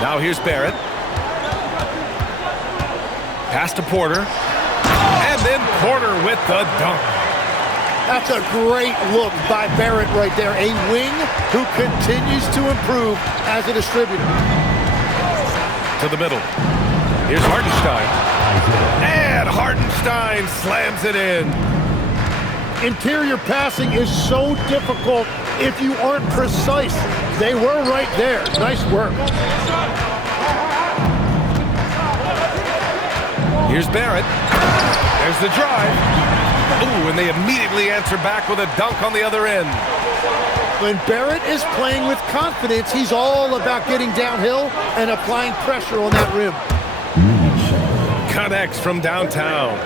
Now here's Barrett. Pass to Porter. And then Porter with the dunk. That's a great look by Barrett right there. A wing who continues to improve as a distributor. To the middle. Here's Hartenstein. And Hartenstein slams it in. Interior passing is so difficult if you aren't precise. They were right there. Nice work. Here's Barrett. There's the drive. Ooh, and they immediately answer back with a dunk on the other end. When Barrett is playing with confidence, he's all about getting downhill and applying pressure on that rim. Connects from downtown.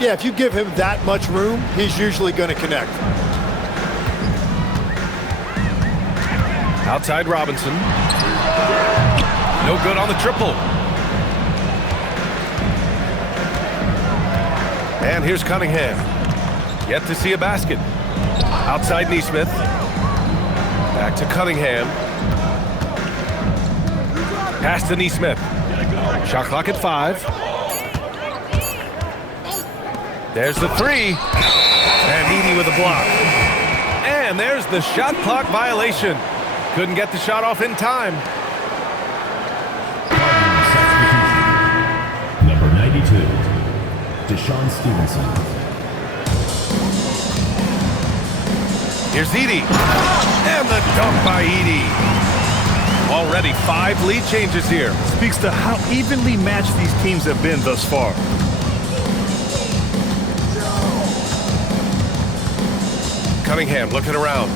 Yeah, if you give him that much room, he's usually going to connect. Outside Robinson. No good on the triple. And here's Cunningham. Yet to see a basket. Outside Neesmith. Back to Cunningham. Pass to Neesmith. Shot clock at 5. There's the 3. And Edey with a block. And there's the shot clock violation. Couldn't get the shot off in time. Number 92, Deshaun Stevenson. Here's Edey. And the dunk by Edey. Already 5 lead changes here. Speaks to how evenly matched these teams have been thus far. Cunningham looking around.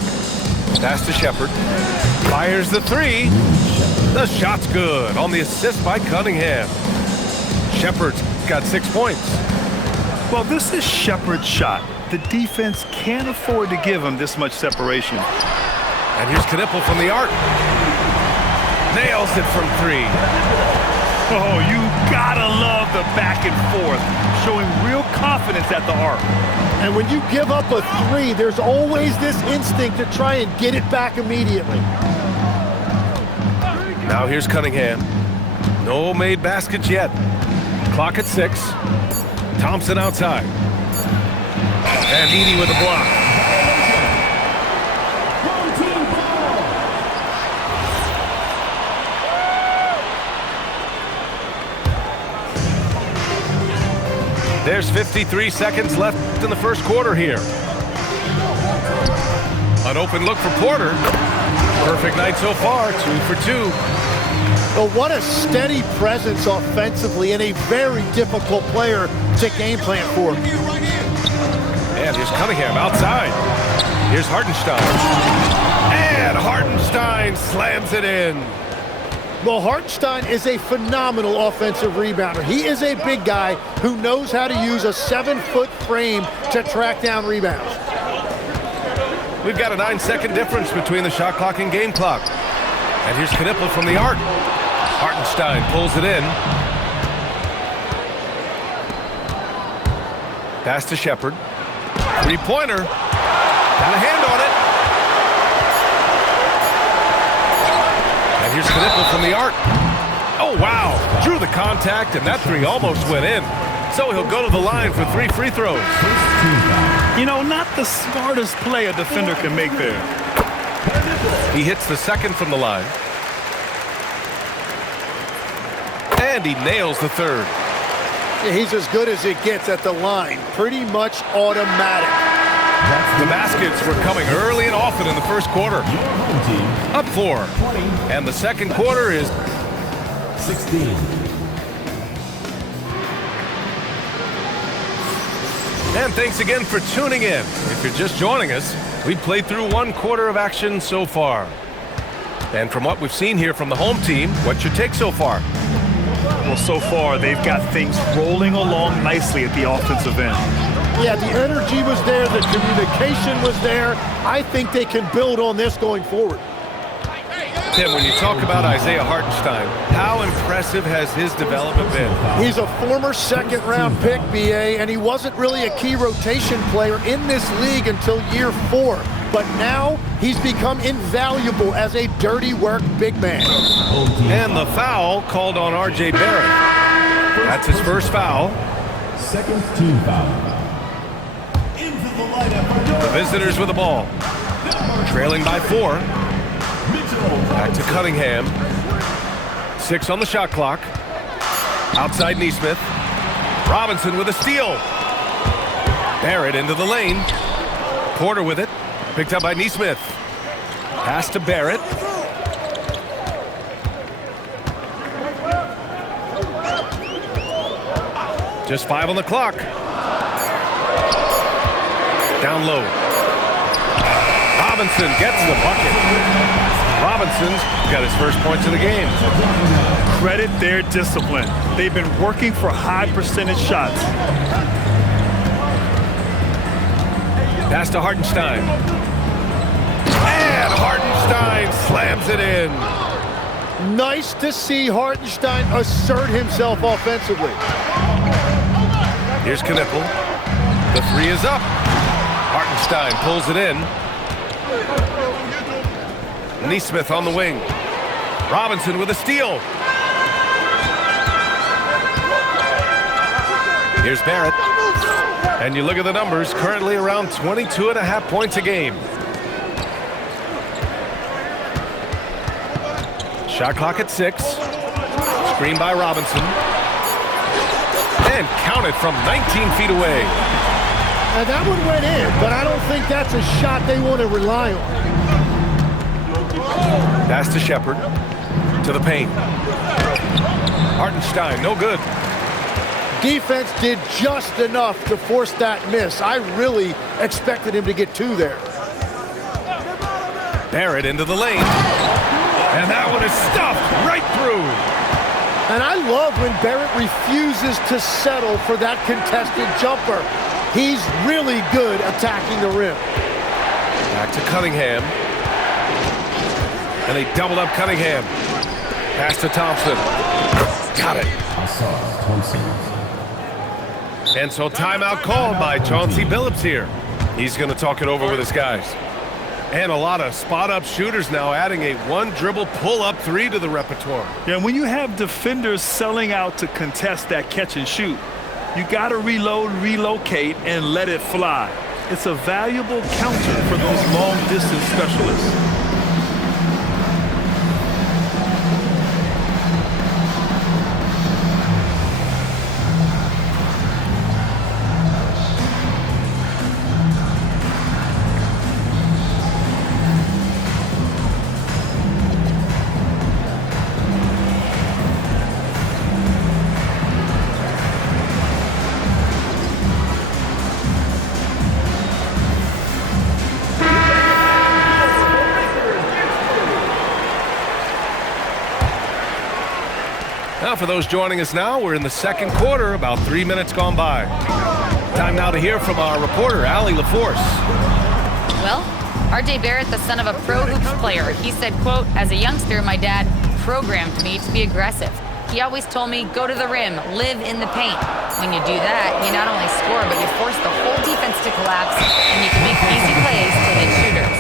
Pass to Shepard. Fires the 3. The shot's good on the assist by Cunningham. Shepard's got 6 points. Well, this is Shepard's shot. The defense can't afford to give him this much separation. And here's Knipple from the arc. Nails it from 3. Oh, you gotta love the back and forth, showing real confidence at the arc. And when you give up a 3, there's always this instinct to try and get it back immediately. Now here's Cunningham. No made baskets yet. Clock at 6. Thompson outside. And Edey with a block. There's 53 seconds left in the first quarter here. An open look for Porter. Perfect night so far, 2 for 2. But what a steady presence offensively and a very difficult player to game plan for. And here's Cunningham outside. Here's Hartenstein. And Hartenstein slams it in. Well, Hartenstein is a phenomenal offensive rebounder. He is a big guy who knows how to use a 7-foot frame to track down rebounds. We've got a 9-second difference between the shot clock and game clock. And here's Knipple from the arc. Hartenstein pulls it in. Pass to Shepard. 3-pointer. Got a hand on it. And here's Knipple from the arc. Oh, wow. Drew the contact, and that 3 almost went in. So he'll go to the line for 3 free throws. You know, not the smartest play a defender can make there. He hits the second from the line. And he nails the 3rd. Yeah, he's as good as it gets at the line. Pretty much automatic. The baskets were coming early and often in the first quarter. Up 4. And the second quarter is 16. And thanks again for tuning in. If you're just joining us, we've played through 1 quarter of action so far. And from what we've seen here from the home team, what's your take so far? Well, so far, they've got things rolling along nicely at the offensive end. Yeah, the energy was there, the communication was there. I think they can build on this going forward. Tim, when you talk about Isaiah Hartenstein, how impressive has his development been? He's a former second-round pick, BA, and he wasn't really a key rotation player in this league until year 4. but now he's become invaluable as a dirty work big man. And the foul called on R.J. Barrett. That's his first foul. Second team foul. The visitors with the ball. Trailing by 4. Back to Cunningham. 6 on the shot clock. Outside Neesmith. Robinson with a steal. Barrett into the lane. Porter with it. Picked up by Neesmith. Pass to Barrett. Just 5 on the clock. Down low. Robinson gets the bucket. Robinson's got his first points of the game. Credit their discipline. They've been working for high percentage shots. Pass to Hartenstein. And Hartenstein slams it in. Nice to see Hartenstein assert himself offensively. Here's Knippel. The 3 is up. Hartenstein pulls it in. Neesmith on the wing. Robinson with a steal. Here's Barrett. And you look at the numbers, currently around 22.5 points a game. Shot clock at 6. Screen by Robinson. And counted from 19 feet away. Now that one went in, but I don't think that's a shot they want to rely on. Pass to Shepard. To the paint. Hartenstein, no good. Defense did just enough to force that miss. I really expected him to get 2 there. Barrett into the lane. And that one is stuffed right through. And I love when Barrett refuses to settle for that contested jumper. He's really good attacking the rim. Back to Cunningham. And they doubled up Cunningham. Pass to Thompson. Got it. And so timeout called by Chauncey Billups here. He's going to talk it over with his guys. And a lot of spot-up shooters now adding a 1-dribble pull-up 3 to the repertoire. Yeah, when you have defenders selling out to contest that catch and shoot, you got to reload, relocate, and let it fly. It's a valuable counter for those long-distance specialists. Now, for those joining us now, we're in the second quarter, about 3 minutes gone by. Time now to hear from our reporter, Allie LaForce. Well, R.J. Barrett, the son of a pro hoops player, he said, quote, "As a youngster, my dad programmed me to be aggressive. He always told me, go to the rim, live in the paint. When you do that, you not only score, but you force the whole defense to collapse, and you can make easy plays to hit shooters."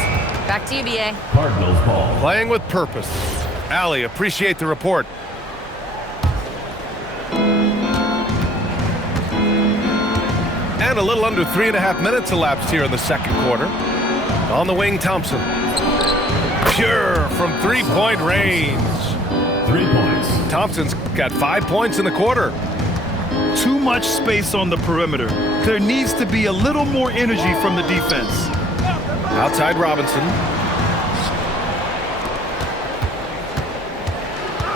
Back to you, B.A. Cardinals ball. Playing with purpose. Allie, appreciate the report. And a little under 3.5 minutes elapsed here in the second quarter. On the wing, Thompson. Pure from three-point range. 3 points. Thompson's got 5 points in the quarter. Too much space on the perimeter. There needs to be a little more energy from the defense. Outside Robinson.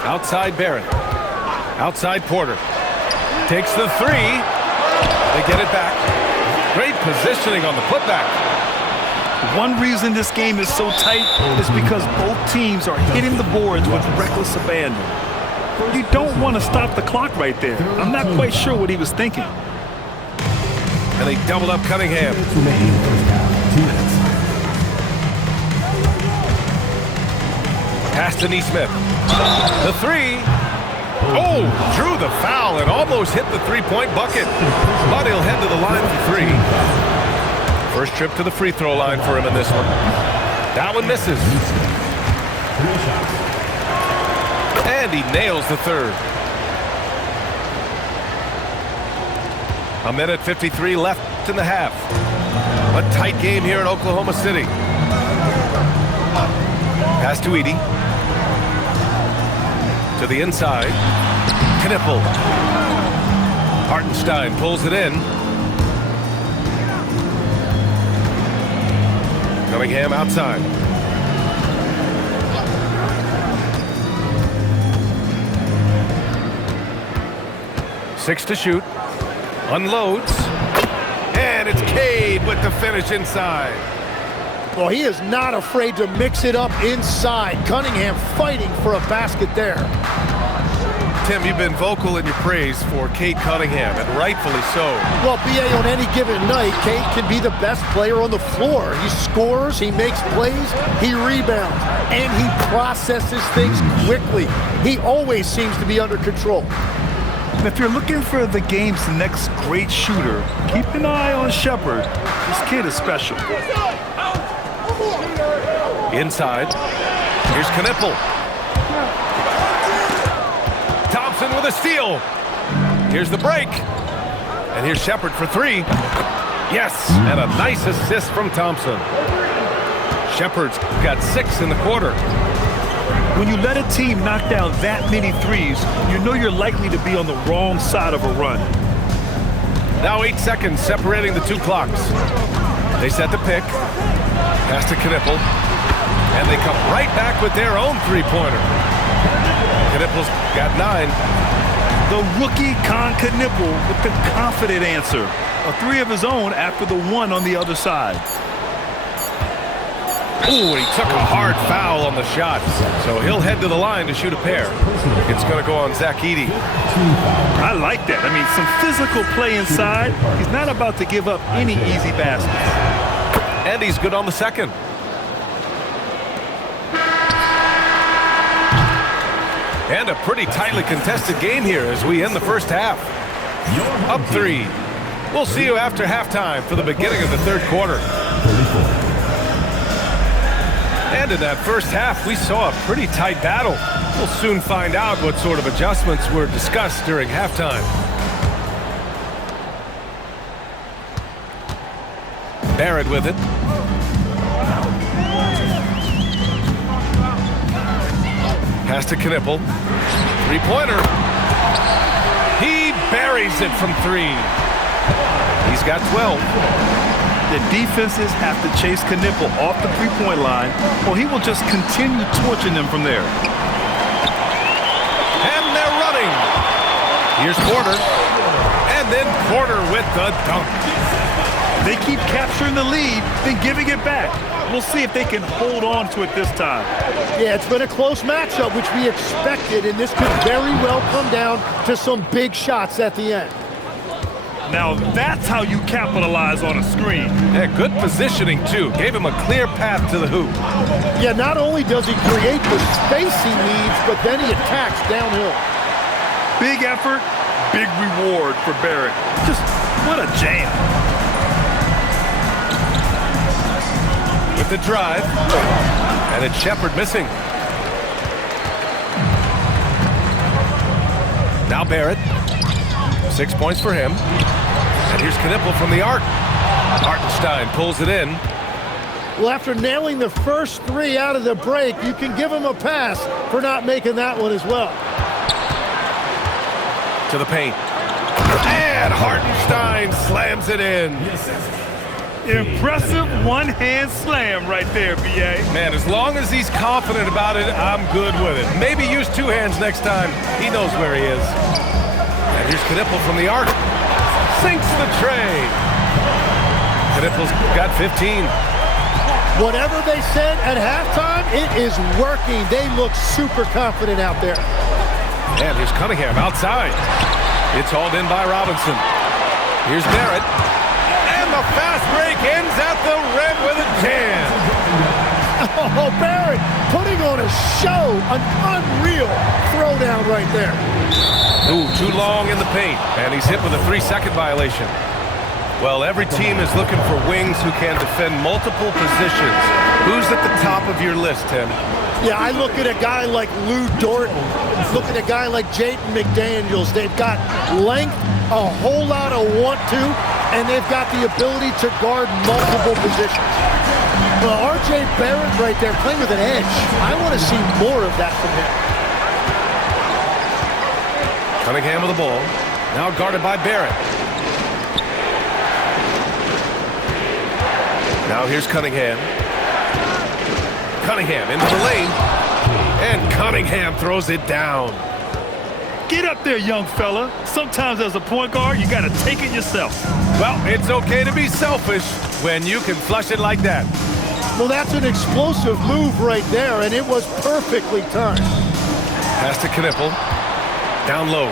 Outside Barrett. Outside Porter. Takes the 3. They get it back. Great positioning on the putback. One reason this game is so tight is because both teams are hitting the boards with reckless abandon. You don't want to stop the clock right there. I'm not quite sure what he was thinking. And they doubled up Cunningham. Remaining first half. 2 minutes. Pass to Neesmith. The 3. Oh, drew the foul and almost hit the three-point bucket. But he'll head to the line for 3. First trip to the free throw line for him in this one. That one misses. 3 shots. And he nails the third. A minute 53 left in the half. A tight game here in Oklahoma City. Pass to Edey. To the inside. Knippel. Hartenstein pulls it in. Cunningham outside. Six to shoot. Unloads. And it's Cade with the finish inside. Well, he is not afraid to mix it up inside. Cunningham fighting for a basket there. Tim, you've been vocal in your praise for Cade Cunningham, and rightfully so. Well, BA, on any given night, Cade can be the best player on the floor. He scores, he makes plays, he rebounds, and he processes things quickly. He always seems to be under control. If you're looking for the game's next great shooter, keep an eye on Shepherd. This kid is special. Inside. Here's Knippel. Thompson with a steal. Here's the break. And here's Shepherd for three. Yes, and a nice assist from Thompson. Shepherd's got 6 in the quarter. When you let a team knock down that many threes, you know you're likely to be on the wrong side of a run. Now 8 seconds separating the two clocks. They set the pick. Pass to Knippel. And they come right back with their own three-pointer. Knippel's got 9. The rookie Con Knippel with the confident answer. A 3 of his own after the 1 on the other side. Ooh, he took a hard foul on the shot. So he'll head to the line to shoot a pair. It's going to go on Zach Edey. I like that. I mean, some physical play inside. He's not about to give up any easy baskets. And he's good on the second. And a pretty tightly contested game here as we end the first half. Up 3. We'll see you after halftime for the beginning of the third quarter. And in that first half, we saw a pretty tight battle. We'll soon find out what sort of adjustments were discussed during halftime. Barrett with it. Pass to Knippel. Three-pointer. He buries it from 3. He's got 12. The defenses have to chase Knippel off the three-point line, or he will just continue torching them from there. And they're running. Here's Porter. And then Porter with the dunk. They keep capturing the lead, then giving it back. We'll see if they can hold on to it this time. Yeah, it's been a close matchup, which we expected, and this could very well come down to some big shots at the end. Now that's how you capitalize on a screen. Yeah, good positioning, too. Gave him a clear path to the hoop. Yeah, not only does he create the space he needs, but then he attacks downhill. Big effort, big reward for Barrett. Just what a jam. With the drive. And it's Shepherd missing. Now Barrett. 6 points for him. And here's Knippel from the arc. Hartenstein pulls it in. Well, after nailing the first 3 out of the break, you can give him a pass for not making that one as well. To the paint. And Hartenstein slams it in. Impressive one-hand slam right there, B.A. Man, as long as he's confident about it, I'm good with it. Maybe use 2 hands next time. He knows where he is. And here's Knippel from the arc. Sinks the tray. Knippel's got 15. Whatever they said at halftime, it is working. They look super confident out there. And here's Cunningham outside. It's hauled in by Robinson. Here's Barrett. And the fast break ends at the rim with a 10. Oh, Barrett putting on a show, an unreal throwdown right there. Ooh, too long in the paint. And he's hit with a 3-second violation. Well, every team is looking for wings who can defend multiple positions. Who's at the top of your list, Tim? Yeah, I look at a guy like Lou Dorton. Look at a guy like Jaden McDaniels. They've got length, a whole lot of want-to, and they've got the ability to guard multiple positions. Well, R.J. Barrett right there playing with an edge. I want to see more of that from him. Cunningham with the ball. Now guarded by Barrett. Now here's Cunningham. Cunningham into the lane. And Cunningham throws it down. Get up there, young fella. Sometimes as a point guard, you got to take it yourself. Well, it's okay to be selfish when you can flush it like that. Well, that's an explosive move right there, and it was perfectly timed. Pass to Knipple. Down low.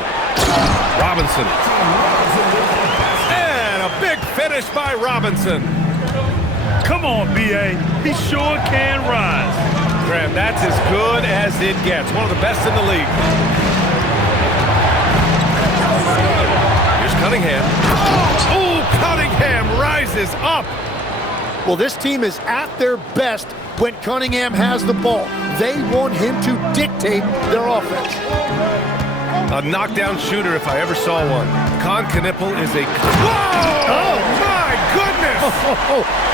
Robinson. And a big finish by Robinson. Come on, B.A. He sure can rise. Graham, that's as good as it gets. One of the best in the league. Here's Cunningham. Oh, Cunningham rises up. Well, this team is at their best when Cunningham has the ball. They want him to dictate their offense. A knockdown shooter if I ever saw one. Con Knipple is a... Whoa! Oh, my goodness!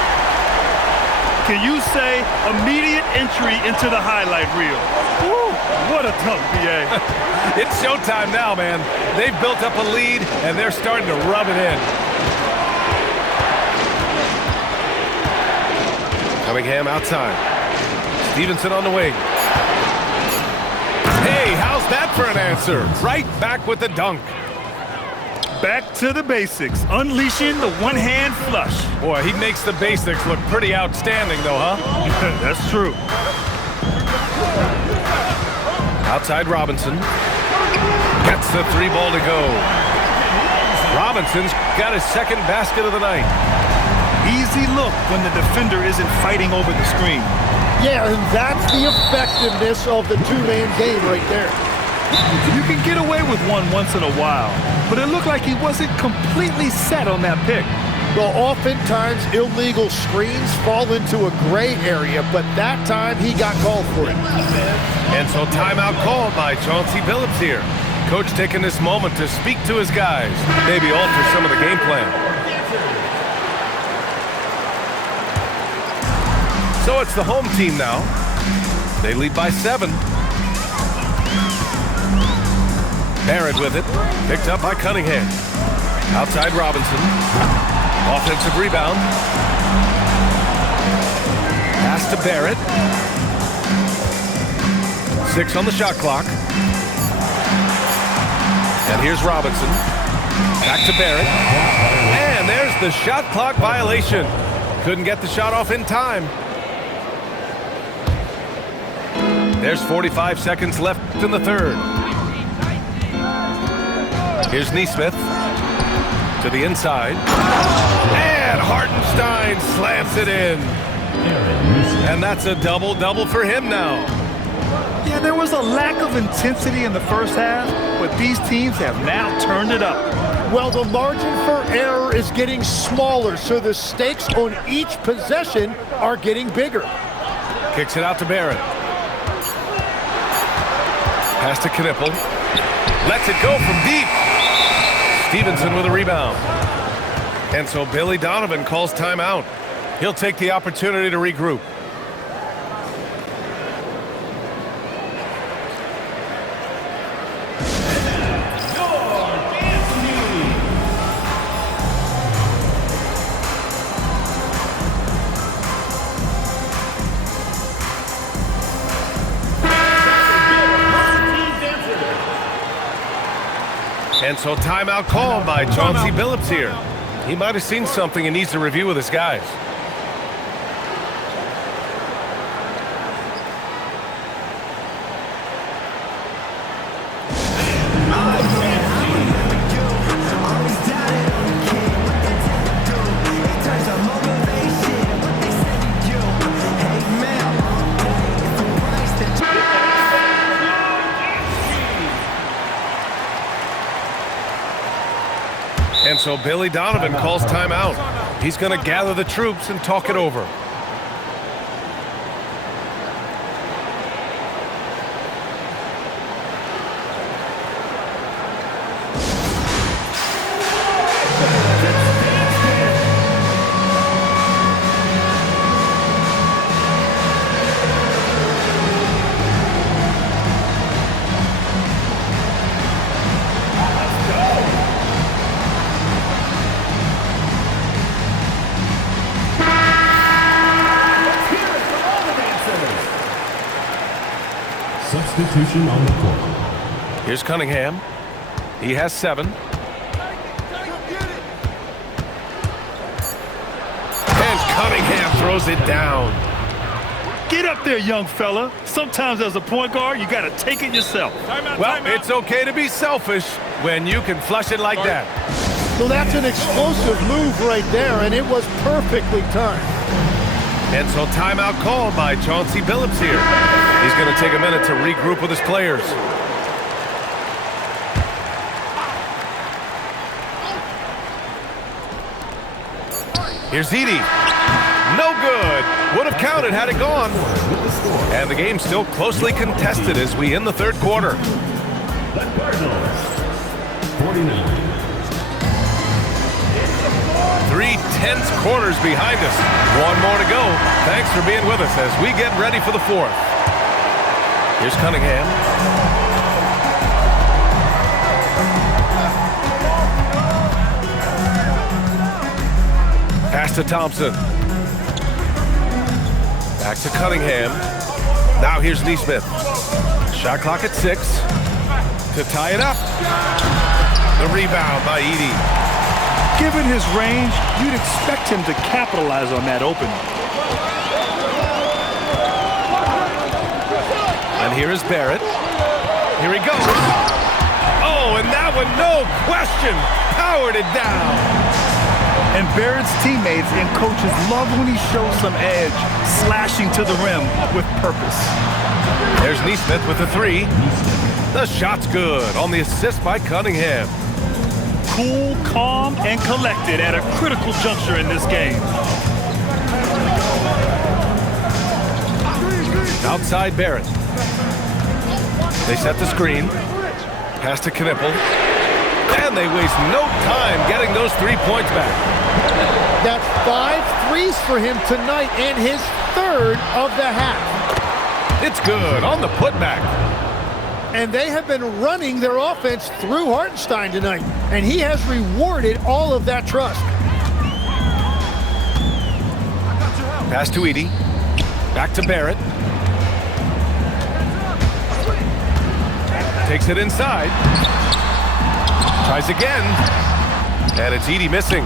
Can you say immediate entry into the highlight reel? Woo, what a dunk, B.A. It's showtime now, man. They've built up a lead, and they're starting to rub it in. Cunningham outside. Stevenson on the wing. Hey, how's that for an answer? Right back with the dunk. Back to the basics, unleashing the one-hand flush. Boy, he makes the basics look pretty outstanding, though, huh? That's true. Outside Robinson. Gets the three ball to go. Robinson's got his second basket of the night. Easy look when the defender isn't fighting over the screen. Yeah, and that's the effectiveness of the two-man game right there. You can get away with one once in a while, but it looked like he wasn't completely set on that pick. Well, oftentimes illegal screens fall into a gray area, but that time he got called for it. And so timeout called by Chauncey Billups here. Coach taking this moment to speak to his guys, maybe alter some of the game plan. So it's the home team now. They lead by 7. Barrett with it. Picked up by Cunningham. Outside Robinson. Offensive rebound. Pass to Barrett. 6 on the shot clock. And here's Robinson. Back to Barrett. And there's the shot clock violation. Couldn't get the shot off in time. There's 45 seconds left in the third. Here's Neesmith to the inside. And Hartenstein slams it in. And that's a double-double for him now. Yeah, there was a lack of intensity in the first half, but these teams have now turned it up. Well, the margin for error is getting smaller, so the stakes on each possession are getting bigger. Kicks it out to Barrett. Pass to Knipple. Lets it go from deep. Stevenson with a rebound. And so Billy Donovan calls timeout. He'll take the opportunity to regroup. And so timeout called by Chauncey Billups here. He might have seen something and needs to review with his guys. And So Billy Donovan calls timeout. He's going to gather the troops and talk it over. Substitution on the court. Here's Cunningham. He has 7. And Cunningham throws it down. Get up there, young fella. Sometimes as a point guard, you got to take it yourself. Well, it's okay to be selfish when you can flush it like that. So that's an explosive move right there, and it was perfectly timed. And so timeout called by Chauncey Billups here. He's going to take a minute to regroup with his players. Here's Edey. No good. Would have counted had it gone. And the game's still closely contested as we end the third quarter. The Cardinals, 49. 3 tense quarters behind us. One more to go. Thanks for being with us as we get ready for the fourth. Here's Cunningham. Pass to Thompson. Back to Cunningham. Now here's Neesmith. Shot clock at 6. To tie it up. The rebound by Edey. Given his range, you'd expect him to capitalize on that opening. And here is Barrett. Here he goes. Oh, and that one, no question, powered it down. And Barrett's teammates and coaches love when he shows some edge, slashing to the rim with purpose. There's Neesmith with the 3. The shot's good on the assist by Cunningham. Cool, calm, and collected at a critical juncture in this game. Outside Barrett. They set the screen. Pass to Knipple. And they waste no time getting those 3 points back. That's 5 threes for him tonight and his 3rd of the half. It's good on the putback. And they have been running their offense through Hartenstein tonight, and he has rewarded all of that trust. Pass to Edey. Back to Barrett. Takes it inside. Tries again. And it's Edey missing.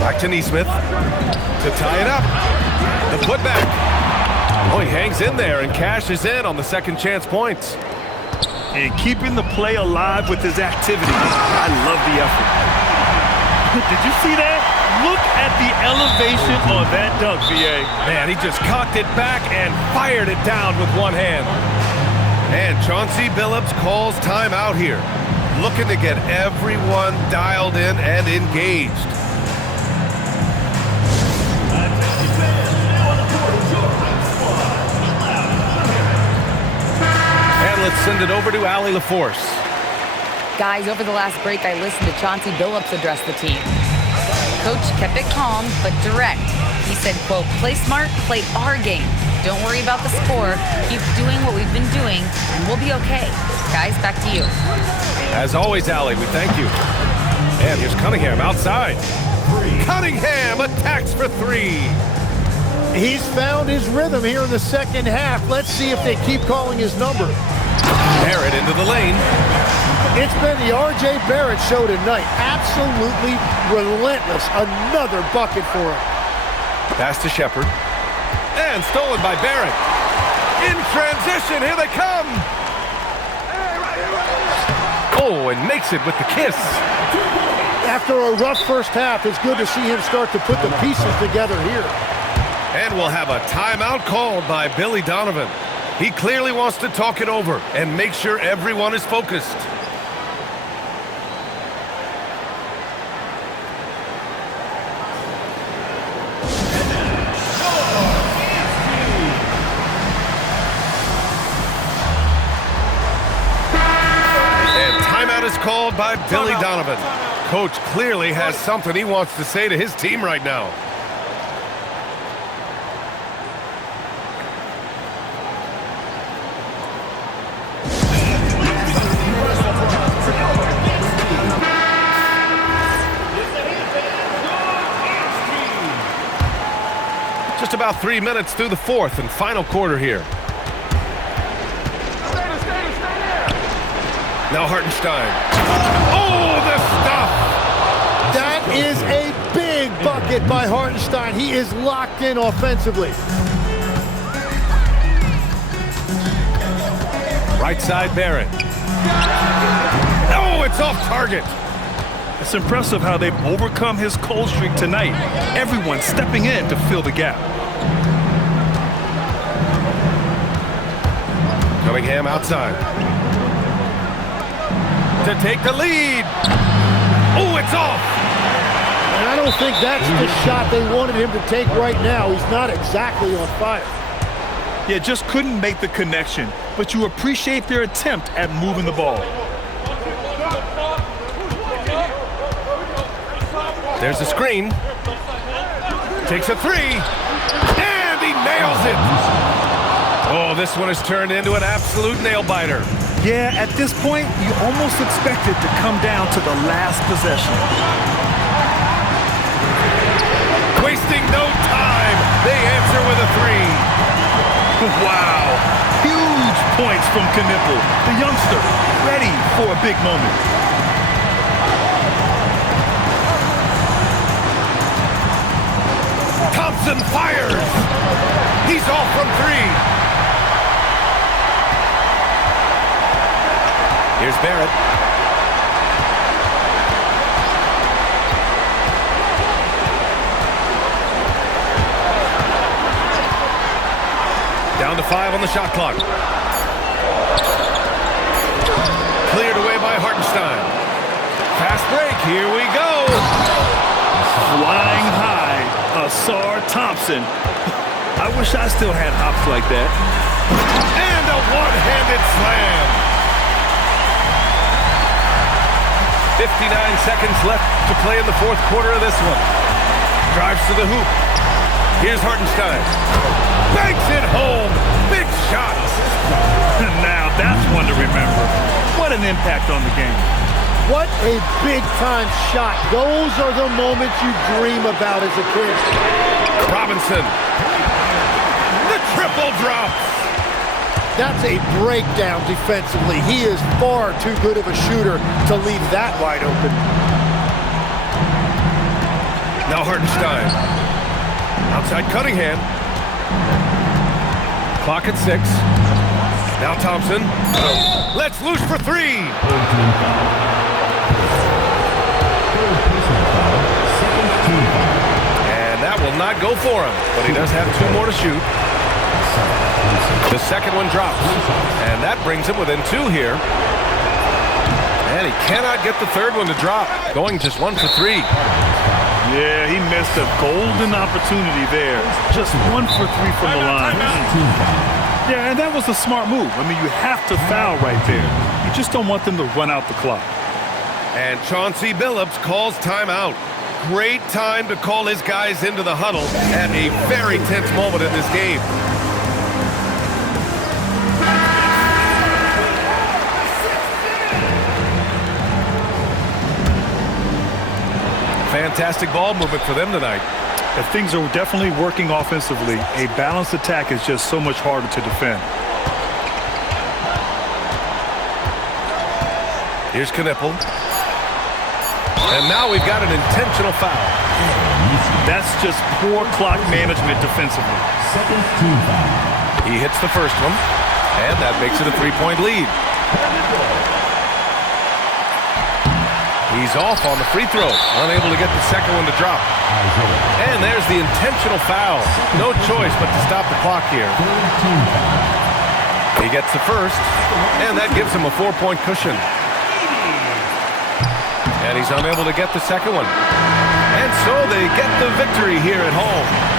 Back to Neesmith. To tie it up. The putback. Oh, he hangs in there and cashes in on the second chance points. And keeping the play alive with his activity. I love the effort. Did you see that? Look at the elevation on that dunk, VA. Man, he just cocked it back and fired it down with one hand. And Chauncey Billups calls timeout here. Looking to get everyone dialed in and engaged. And let's send it over to Allie LaForce. Guys, over the last break, I listened to Chauncey Billups address the team. Coach kept it calm, but direct. He said, quote, play smart, play our game. Don't worry about the score. Keep doing what we've been doing, and we'll be okay. Guys, back to you. As always, Allie, we thank you. And here's Cunningham outside. Cunningham attacks for 3. He's found his rhythm here in the second half. Let's see if they keep calling his number. Barrett into the lane. It's been the R.J. Barrett show tonight. Absolutely relentless. Another bucket for him. Pass to Shepard. And stolen by Barrett. In transition, here they come. Oh, and makes it with the kiss. After a rough first half, it's good to see him start to put the pieces together here. And we'll have a timeout called by Billy Donovan. He clearly wants to talk it over and make sure everyone is focused. called by Billy Donovan. Coach clearly has something he wants to say to his team right now. Just about 3 minutes through the fourth and final quarter here. Now Hartenstein. Oh, the stuff! That is a big bucket by Hartenstein. He is locked in offensively. Right side, Barrett. Oh, it's off target. It's impressive how they've overcome his cold streak tonight. Everyone stepping in to fill the gap. Cunningham outside. To take the lead. Oh, it's off. And I don't think that's the shot they wanted him to take right now. He's not exactly on fire. Yeah, just couldn't make the connection, but you appreciate their attempt at moving the ball. There's a screen. Takes a three. And he nails it. Oh, this one has turned into an absolute nail-biter. Yeah, at this point, you almost expect it to come down to the last possession. Wasting no time. They answer with a three. Wow. Huge points from Knipple, the youngster, ready for a big moment. Thompson fires. He's off from three. Here's Barrett. Down to 5 on the shot clock. Cleared away by Hartenstein. Fast break. Here we go. Flying high, Asar Thompson. I wish I still had hops like that. And a one-handed slam. 59 seconds left to play in the fourth quarter of this one. Drives to the hoop. Here's Hartenstein. Banks it home. Big shot. Now that's one to remember. What an impact on the game. What a big-time shot. Those are the moments you dream about as a kid. Robinson. The triple drops. That's a breakdown defensively. He is far too good of a shooter to leave that wide open. Now Hartenstein. Outside Cunningham. Clock at 6. Now Thompson. Let's loose for three. And that will not go for him, but he does have 2 more to shoot. The second one drops, and that brings him within 2 here. And he cannot get the third one to drop, going just 1 for 3. Yeah, he missed a golden opportunity there. Just 1 for 3 from the line. Yeah, and that was a smart move. I mean, you have to foul right there. You just don't want them to run out the clock. And Chauncey Billups calls timeout. Great time to call his guys into the huddle at a very tense moment in this game. Fantastic ball movement for them tonight. If things are definitely working offensively, a balanced attack is just so much harder to defend. Here's Knipple. And now we've got an intentional foul. That's just poor clock management defensively. He hits the first one, and that makes it a 3-point lead. He's off on the free throw, unable to get the second one to drop. And there's the intentional foul. No choice but to stop the clock here. He gets the first, and that gives him a 4-point cushion. And he's unable to get the second one. And so they get the victory here at home.